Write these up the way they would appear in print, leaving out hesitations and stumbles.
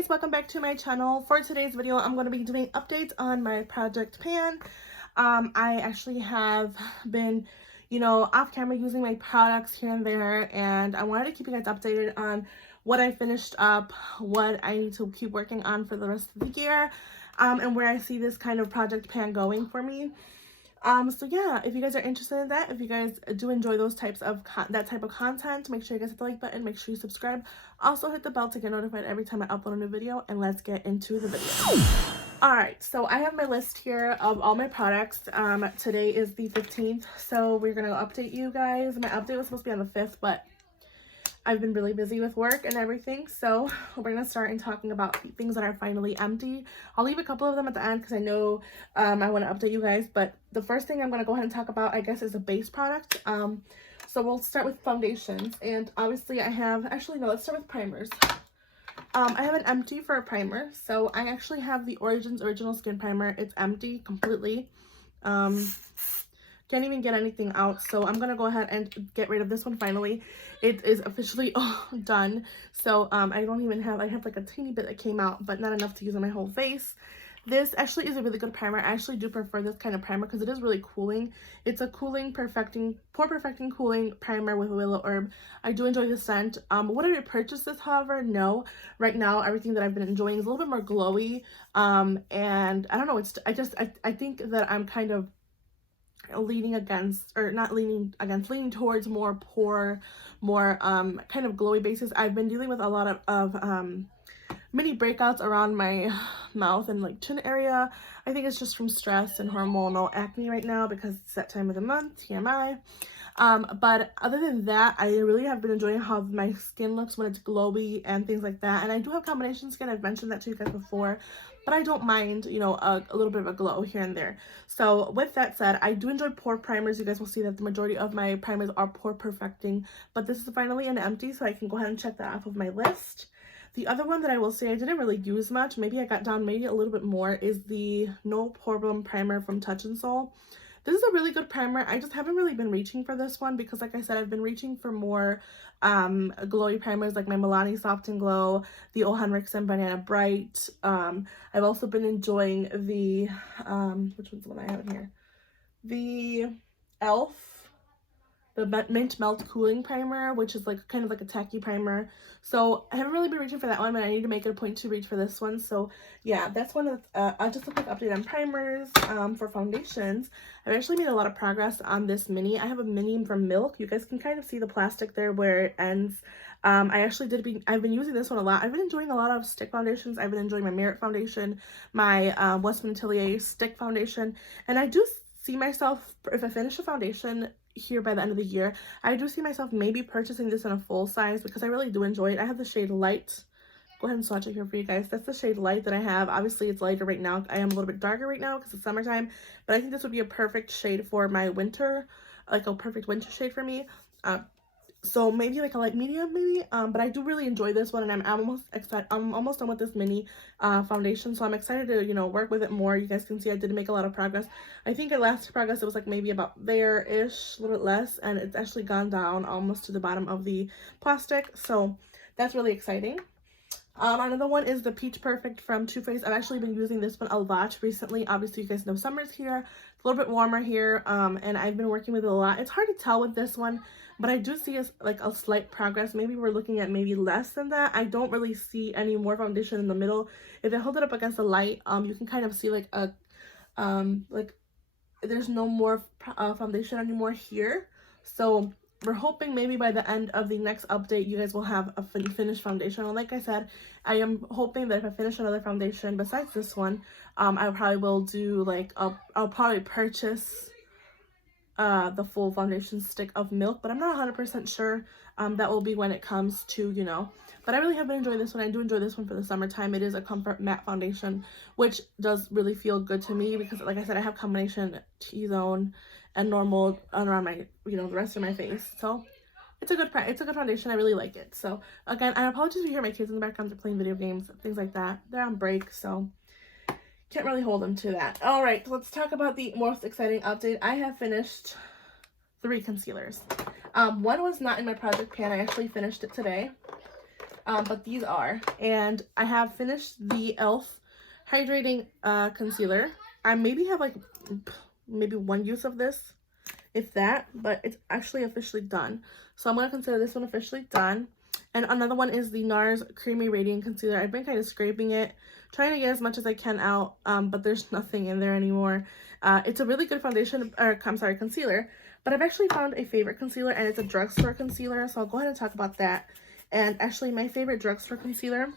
guys, welcome back to my channel. For today's video, I'm going to be doing updates on my project pan. I actually have been, off camera using my products here and there, and I wanted to keep you guys updated on what I finished up, what I need to keep working on for the rest of the year, and where I see this kind of project pan going for me. So yeah, if you guys are interested in that, if you guys do enjoy those types of that type of content, make sure you guys hit the like button, make sure you subscribe, also hit the bell to get notified every time I upload a new video, and let's get into the video. All right, so I have my list here of all my products. Today is the 15th, so we're gonna update you guys. My update was supposed to be on the 5th, but I've been really busy with work and everything, so we're gonna start in talking about things that are finally empty. I'll leave a couple of them at the end because I know I want to update you guys, but the first thing I'm gonna go ahead and talk about, I guess, is a base product. So we'll start with foundations, and obviously I have, let's start with primers. I have an empty for a primer, so I actually have the Origins Original Skin Primer. It's empty completely. Can't even get anything out, so I'm gonna go ahead and get rid of this one finally. It is officially done, so I have like a teeny bit that came out, but not enough to use on my whole face. This actually is a really good primer. I actually do prefer this kind of primer because it is really cooling. It's a cooling, pore perfecting cooling primer with willow herb. I do enjoy the scent. Would I purchase this, however? No. Right now, everything that I've been enjoying is a little bit more glowy, and I don't know, I think that I'm kind of leaning towards more pore, more kind of glowy bases. I've been dealing with a lot of mini breakouts around my mouth and like chin area. I think it's just from stress and hormonal acne right now because it's that time of the month, TMI. But other than that, I really have been enjoying how my skin looks when it's glowy and things like that. And I do have combination skin. I've mentioned that to you guys before, but I don't mind, a little bit of a glow here and there. So with that said, I do enjoy pore primers. You guys will see that the majority of my primers are pore perfecting, but this is finally an empty, so I can go ahead and check that off of my list. The other one that I will say I didn't really use much, maybe I got down maybe a little bit more, is the No Problem Primer from Touch in Sol. This is a really good primer. I just haven't really been reaching for this one because, like I said, I've been reaching for more glowy primers like my Milani Soft and Glow, the O. Henriksen Banana Bright. I've also been enjoying the, which one's the one I have in here? The e.l.f. the Mint Melt Cooling Primer, which is like kind of like a tacky primer. So I haven't really been reaching for that one, but I need to make it a point to reach for this one. So yeah, that's one of just a quick update on primers. For foundations, I've actually made a lot of progress on this mini. I have a mini from Milk. You guys can kind of see the plastic there where it ends. I've been using this one a lot. I've been enjoying a lot of stick foundations. I've been enjoying my Merit foundation, my Westman Atelier stick foundation, and I do see myself, if I finish a foundation here by the end of the year, I do see myself maybe purchasing this in a full size because I really do enjoy it. I have the shade Light. Go ahead and swatch it here for you guys. That's the shade Light that I have. Obviously it's lighter right now. I am a little bit darker right now because it's summertime, but I think this would be a perfect shade for my winter, like a perfect winter shade for me. So maybe like a light medium maybe, but I do really enjoy this one, and I'm almost excited. I'm almost done with this mini foundation, so I'm excited to work with it more. You guys can see I did make a lot of progress. I think at last progress it was like maybe about there-ish, a little bit less, and it's actually gone down almost to the bottom of the plastic, so that's really exciting. Another one is the Peach Perfect from Too Faced. I've actually been using this one a lot recently. Obviously, you guys know summer's here. It's a little bit warmer here, and I've been working with it a lot. It's hard to tell with this one, but I do see a slight progress. Maybe we're looking at maybe less than that. I don't really see any more foundation in the middle. If I hold it up against the light, you can kind of see like a, there's no more foundation anymore here. So we're hoping maybe by the end of the next update, you guys will have a finished foundation. And like I said, I am hoping that if I finish another foundation besides this one, I probably will do I'll probably purchase the full foundation stick of Milk, but I'm not 100% sure. That will be when it comes to, but I really have been enjoying this one. I do enjoy this one for the summertime. It is a comfort matte foundation, which does really feel good to me because, like I said, I have combination T-zone and normal around my, the rest of my face. So it's a good foundation. I really like it. So again, I apologize if you hear my kids in the background. They're playing video games, things like that. They're on break, so can't really hold them to that. All right, let's talk about the most exciting update. I have finished 3 concealers. One was not in my project pan. I actually finished it today. but these are. And I have finished the e.l.f. Hydrating Concealer. I maybe have like maybe one use of this, if that, but it's actually officially done. So I'm going to consider this one officially done. And another one is the NARS Creamy Radiant Concealer. I've been kind of scraping it, trying to get as much as I can out, but there's nothing in there anymore. It's a really good foundation, or I'm sorry, concealer, but I've actually found a favorite concealer, and it's a drugstore concealer, so I'll go ahead and talk about that. And actually, my favorite drugstore concealer,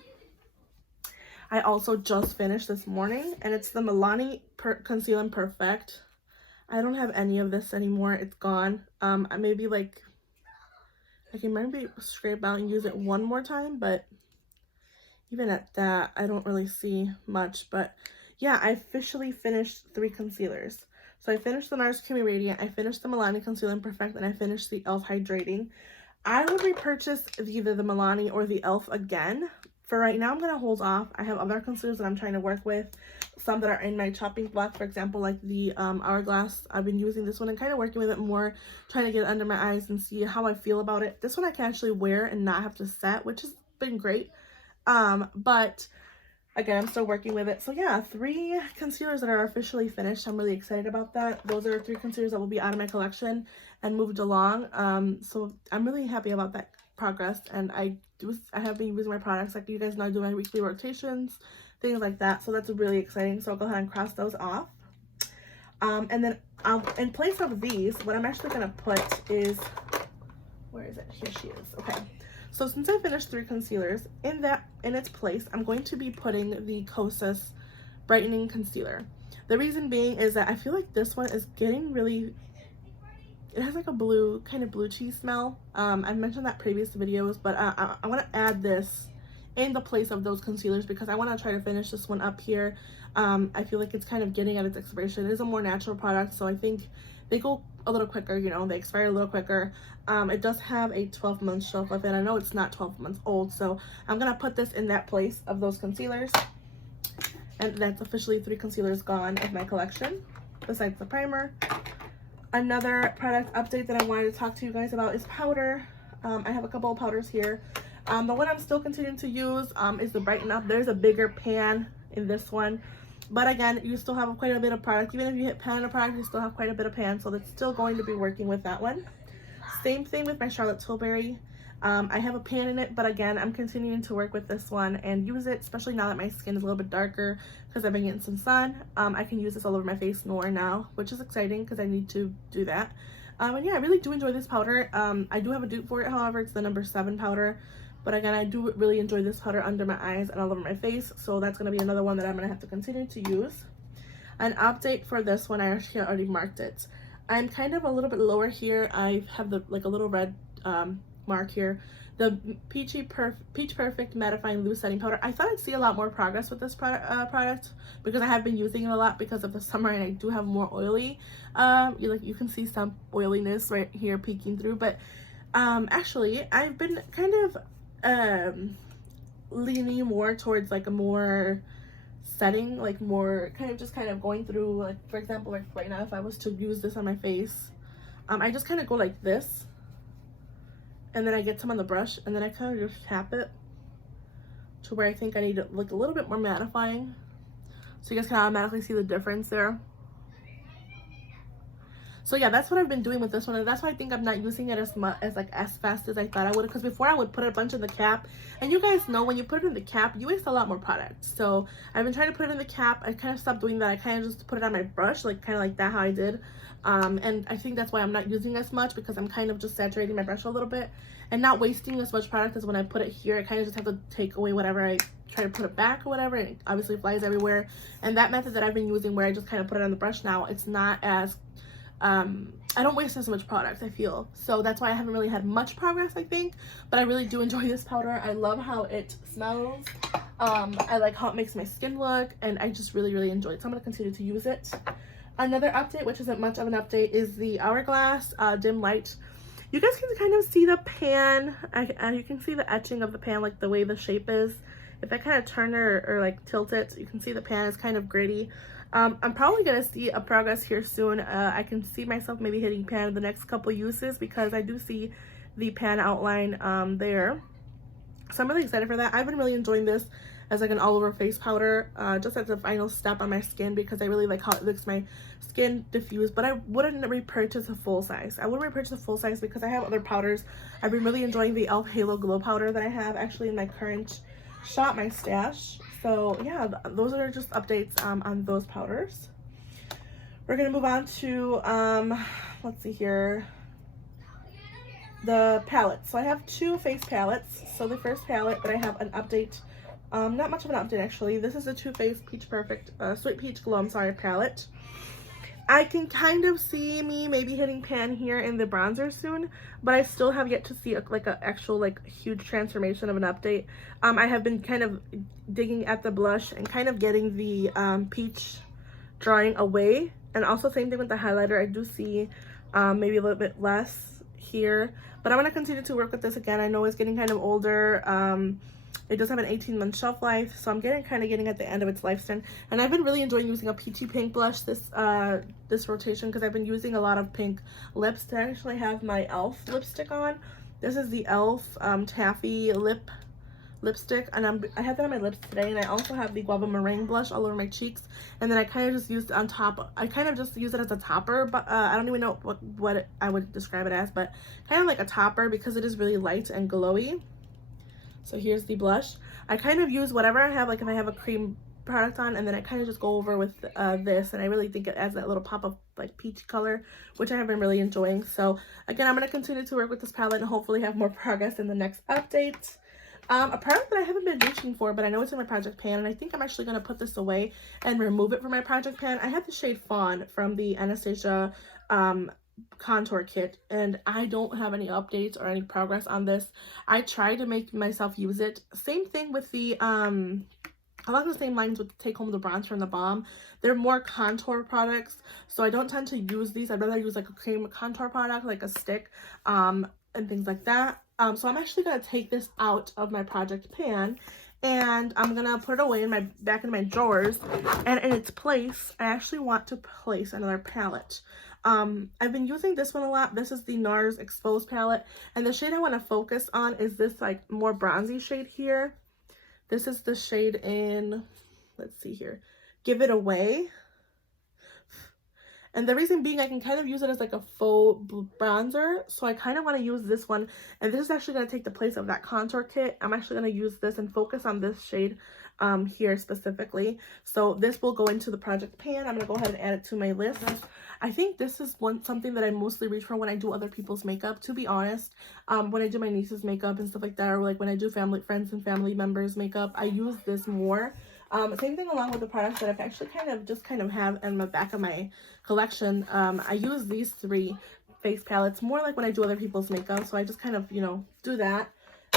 I also just finished this morning, and it's the Milani Conceal & Perfect. I don't have any of this anymore. It's gone. I maybe like, I can maybe scrape out and use it one more time, but even at that, I don't really see much. But yeah, I officially finished 3 concealers. So I finished the NARS Creamy Radiant, I finished the Milani Conceal & Perfect, and I finished the e.l.f. Hydrating. I would repurchase either the Milani or the e.l.f. again. For right now, I'm going to hold off. I have other concealers that I'm trying to work with. Some that are in my chopping block, for example, like the Hourglass. I've been using this one and kind of working with it more, trying to get it under my eyes and see how I feel about it. This one I can actually wear and not have to set, which has been great. But again, I'm still working with it. So yeah, 3 concealers that are officially finished. I'm really excited about that. Those are 3 concealers that will be out of my collection and moved along. So I'm really happy about that progress, and I have been using my products. Like you guys know, I do my weekly rotations, things like that. So that's really exciting. So I'll go ahead and cross those off. And then in place of these, what I'm actually gonna put is, where is it? Here she is. Okay. So since I finished 3 concealers, in its place, I'm going to be putting the Kosas Brightening Concealer. The reason being is that I feel like this one is getting really, it has like a kind of blue cheese smell. I've mentioned that previous videos, but I want to add this in the place of those concealers because I want to try to finish this one up here. I feel like it's kind of getting at its expiration. It is a more natural product, so I think they go a little quicker, you know, they expire a little quicker. It does have a 12-month shelf life, and I know it's not 12 months old, so I'm gonna put this in that place of those concealers. And that's officially 3 concealers gone of my collection, besides the primer. Another product update that I wanted to talk to you guys about is powder. I have a couple of powders here. The one I'm still continuing to use is the Brighten Up. There's a bigger pan in this one. But again, you still have quite a bit of product. Even if you hit pan in a product, you still have quite a bit of pan. So that's still going to be working with that one. Same thing with my Charlotte Tilbury. I have a pan in it, but again, I'm continuing to work with this one and use it, especially now that my skin is a little bit darker because I've been getting some sun. I can use this all over my face more now, which is exciting because I need to do that. And yeah, I really do enjoy this powder. I do have a dupe for it, however, it's the number 7 powder. But again, I do really enjoy this powder under my eyes and all over my face. So that's going to be another one that I'm going to have to continue to use. An update for this one, I actually already marked it. I'm kind of a little bit lower here. I have the like a little red mark here. The Peach Perfect Mattifying Loose Setting Powder. I thought I'd see a lot more progress with this product because I have been using it a lot because of the summer and I do have more oily. You can see some oiliness right here peeking through. But actually, I've been kind of leaning more towards like a more setting, like more kind of going through, like for example, like right now if I was to use this on my face, I just kind of go like this and then I get some on the brush and then I kind of just tap it to where I think I need to look a little bit more mattifying, so you guys can automatically see the difference there. So yeah, that's what I've been doing with this one, and that's why I think I'm not using it as much as fast as I thought I would, because before I would put a bunch in the cap, and you guys know when you put it in the cap, you waste a lot more product. So I've been trying to put it in the cap. I kind of stopped doing that. I kind of just put it on my brush, like kind of like that, how I did. And I think that's why I'm not using as much, because I'm kind of just saturating my brush a little bit and not wasting as much product as when I put it here. I kind of just have to take away whatever I try to put it back or whatever, and it obviously flies everywhere. And that method that I've been using, where I just kind of put it on the brush now, it's not as I don't waste as much product, I feel. So that's why I haven't really had much progress, I think. But I really do enjoy this powder. I love how it smells. I like how it makes my skin look, and I just really, really enjoy it. So I'm going to continue to use it. Another update, which isn't much of an update, is the Hourglass Dim Light. You guys can kind of see the pan. You can see the etching of the pan, like the way the shape is. If I kind of turn it or like tilt it, you can see the pan is kind of gritty. I'm probably going to see a progress here soon. I can see myself maybe hitting pan in the next couple uses, because I do see the pan outline there. So I'm really excited for that. I've been really enjoying this as like an all over face powder, just as a final step on my skin, because I really like how it makes my skin diffuse. But I wouldn't repurchase a full size. I wouldn't repurchase a full size because I have other powders. I've been really enjoying the e.l.f. Halo Glow powder that I have actually in my current shop, my stash. So yeah, those are just updates on those powders. We're gonna move on to let's see here, the palettes. So I have two face palettes. So the first palette that I have an update, not much of an update actually. This is the Too Faced Peach Perfect Sweet Peach Glow, I'm sorry, palette. I can kind of see me maybe hitting pan here in the bronzer soon, but I still have yet to see like an actual like huge transformation of an update. I have been kind of digging at the blush and kind of getting the peach drawing away, and also same thing with the highlighter. I do see maybe a little bit less here, but I'm going to continue to work with this again. I know it's getting kind of older. It does have an 18-month shelf life, so I'm kind of getting at the end of its lifespan. And I've been really enjoying using a peachy pink blush this rotation, because I've been using a lot of pink lips. To actually have my e.l.f. lipstick on. This is the e.l.f. Taffy lipstick, and I have that on my lips today. And I also have the Guava Meringue blush all over my cheeks, and then I kind of just used it on top. I kind of just use it as a topper, but I don't even know what I would describe it as, but kind of like a topper because it is really light and glowy. So here's the blush. I kind of use whatever I have, like if I have a cream product on, and then I kind of just go over with this, and I really think it adds that little pop of like peach color, which I have been really enjoying. So again, I'm going to continue to work with this palette and hopefully have more progress in the next update. A product that I haven't been reaching for, but I know it's in my project pan, and I think I'm actually going to put this away and remove it from my project pan. I have the shade Fawn from the Anastasia contour kit, and I don't have any updates or any progress on this. I try to make myself use it. Same thing with the along the same lines with Take Home the Bronzer and the Balm. They're more contour products, so I don't tend to use these. I'd rather use like a cream contour product, like a stick, and things like that. So I'm actually going to take this out of my project pan, and I'm going to put it away in back in my drawers, and in its place, I actually want to place another palette. I've been using this one a lot. This is the NARS Exposed palette, and the shade I want to focus on is this like more bronzy shade here. This is the shade in, let's see here, Give It Away. And the reason being, I can kind of use it as like a faux bronzer. So I kind of want to use this one. And this is actually going to take the place of that contour kit. I'm actually going to use this and focus on this shade here specifically. So this will go into the project pan. I'm going to go ahead and add it to my list. I think this is something that I mostly reach for when I do other people's makeup, to be honest. When I do my niece's makeup and stuff like that, or like when I do friends and family members makeup, I use this more. Same thing along with the products that I've actually kind of have in the back of my collection. I use these three face palettes more like when I do other people's makeup, so I just kind of, you know, do that.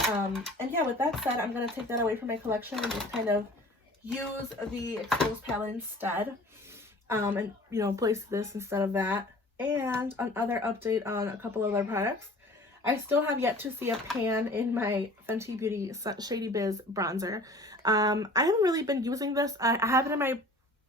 And yeah, with that said, I'm going to take that away from my collection and just kind of use the Exposed palette instead. And, you know, place this instead of that. And another update on a couple other products. I still have yet to see a pan in my Fenty Beauty Shady Biz bronzer. I haven't really been using this. I have it in my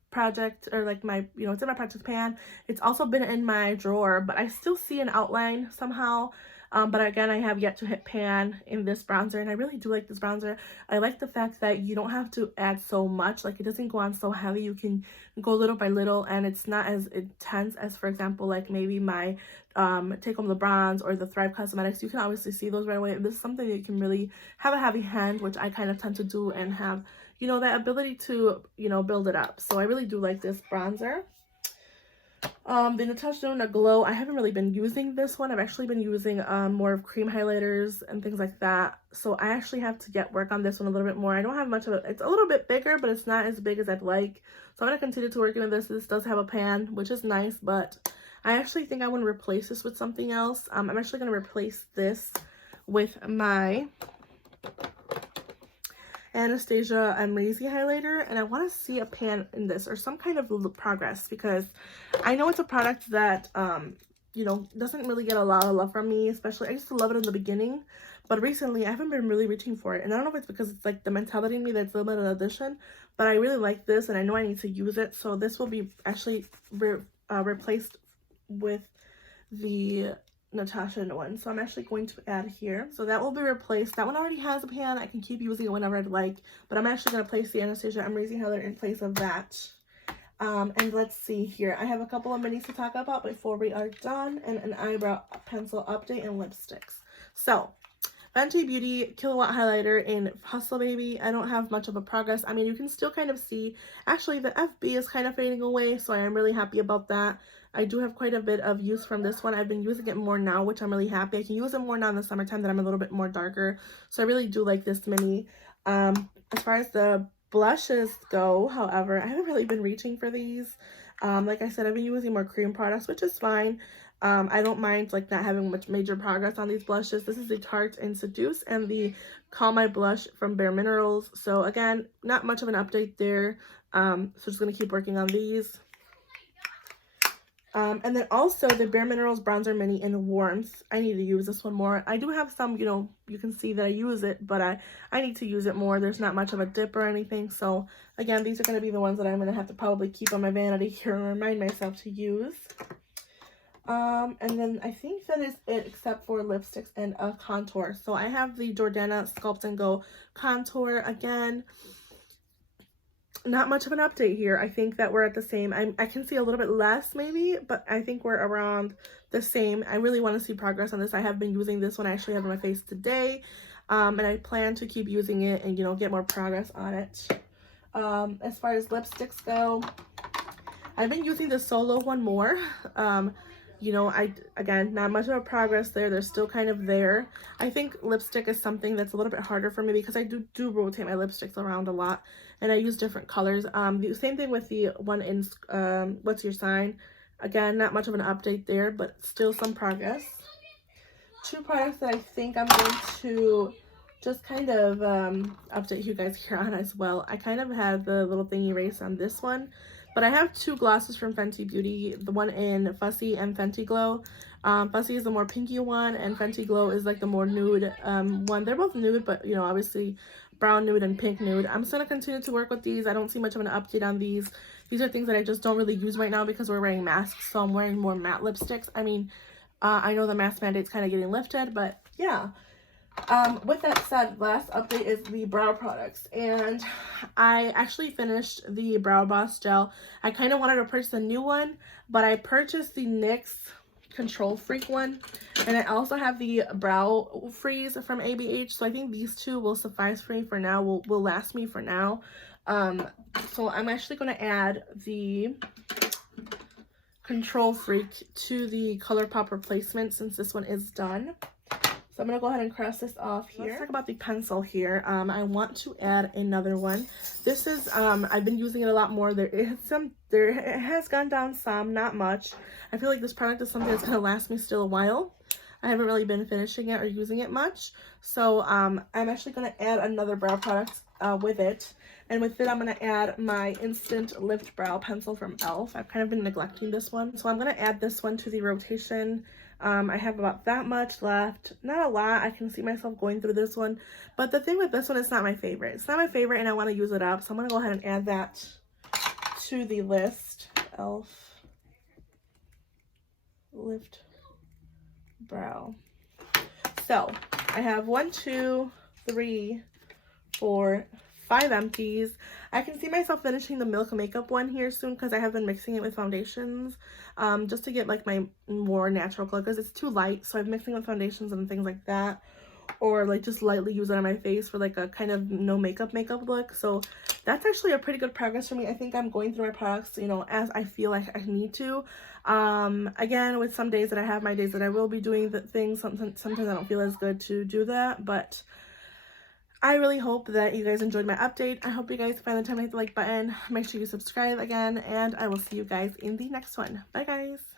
project, or like my, you know, it's in my project pan. It's also been in my drawer, but I still see an outline somehow. But again, I have yet to hit pan in this bronzer, and I really do like this bronzer. I like the fact that you don't have to add so much. Like, it doesn't go on so heavy. You can go little by little, and it's not as intense as, for example, like maybe my Take Home the Bronze or the Thrive Cosmetics. You can obviously see those right away. This is something that you can really have a heavy hand, which I kind of tend to do, and have, you know, that ability to, you know, build it up. So I really do like this bronzer. The Natasha Denona Glow, I haven't really been using this one. I've actually been using more of cream highlighters and things like that. So I actually have to work on this one a little bit more. I don't have much of it. It's a little bit bigger, but it's not as big as I'd like. So I'm going to continue to work on this. This does have a pan, which is nice, but I actually think I want to replace this with something else. I'm actually going to replace this with my Anastasia Amazing highlighter, and I want to see a pan in this or some kind of progress, because I know it's a product that you know, doesn't really get a lot of love from me. Especially, I used to love it in the beginning, but recently I haven't been really reaching for it, and I don't know if it's because it's like the mentality in me that's limited edition, but I really like this and I know I need to use it. So this will be actually replaced with the Natasha one, so I'm actually going to add here. So that will be replaced. That one already has a pan. I can keep using it whenever I'd like, but I'm actually going to place the Anastasia Amazing Heather in place of that. And let's see here. I have a couple of minis to talk about before we are done, and an eyebrow pencil update and lipsticks. So Fenty Beauty Killawatt Highlighter in Hustle Baby. I don't have much of a progress. I mean, you can still kind of see, actually the FB is kind of fading away, so I am really happy about that. I do have quite a bit of use from this one. I've been using it more now, which I'm really happy. I can use it more now in the summertime that I'm a little bit more darker, so I really do like this mini. As far as the blushes go, however, I haven't really been reaching for these. Like I said, I've been using more cream products, which is fine. I don't mind like not having much major progress on these blushes. This is the Tarte and Seduce and the Calm My Blush from Bare Minerals. So again, not much of an update there. So just gonna keep working on these. And then also the Bare Minerals Bronzer Mini in Warmth. I need to use this one more. I do have some, you know, you can see that I use it, but I need to use it more. There's not much of a dip or anything. So again, these are going to be the ones that I'm going to have to probably keep on my vanity here and remind myself to use. And then I think that is it except for lipsticks and a contour. So I have the Jordana Sculpt and Go contour again. Not much of an update here. I think that we're at the same. I can see a little bit less maybe, but I think we're around the same. I really want to see progress on this. I have been using this one. I actually have on my face today, and I plan to keep using it and, you know, get more progress on it. As far as lipsticks go, I've been using the Solo one more. You know, again, not much of a progress there. They're still kind of there. I think lipstick is something that's a little bit harder for me because I do rotate my lipsticks around a lot, and I use different colors. The same thing with the one in What's Your Sign. Again, not much of an update there, but still some progress. Two products that I think I'm going to just kind of update you guys here on as well. I kind of had the little thing erased on this one, but I have two glosses from Fenty Beauty, the one in Fussy and Fenty Glow. Fussy is the more pinky one, and Fenty Glow is like the more nude one. They're both nude, but, you know, obviously brown nude and pink nude. I'm just going to continue to work with these. I don't see much of an update on these. These are things that I just don't really use right now because we're wearing masks, so I'm wearing more matte lipsticks. I mean, I know the mask mandate's kind of getting lifted, but yeah. With that said, last update is the brow products, and I actually finished the Brow Boss gel. I kind of wanted to purchase a new one, but I purchased the NYX Control Freak one, and I also have the Brow Freeze from ABH, so I think these two will suffice for me for now, will last me for now. So I'm actually going to add the Control Freak to the ColourPop replacement since this one is done. So I'm going to go ahead and cross this off here. Let's talk about the pencil here. I want to add another one. This is, I've been using it a lot more. It has gone down some, not much. I feel like this product is something that's going to last me still a while. I haven't really been finishing it or using it much. So I'm actually going to add another brow product with it. And with it, I'm going to add my Instant Lift Brow Pencil from e.l.f. I've kind of been neglecting this one. So I'm going to add this one to the rotation. I have about that much left. Not a lot. I can see myself going through this one. But the thing with this one, it's not my favorite. It's not my favorite, and I want to use it up. So I'm going to go ahead and add that to the list. e.l.f. Lift Brow. So I have 1, 2, 3, 4, 5 empties. I can see myself finishing the Milk Makeup one here soon because I have been mixing it with foundations just to get like my more natural color because it's too light. So I'm mixing with foundations and things like that, or like just lightly use it on my face for like a kind of no makeup look. So that's actually a pretty good progress for me. I think I'm going through my products, you know, as I feel like I need to. Again, with some days that I have my days that I will be doing the things, sometimes I don't feel as good to do that, but I really hope that you guys enjoyed my update. I hope you guys find the time to hit the like button. Make sure you subscribe again, and I will see you guys in the next one. Bye, guys.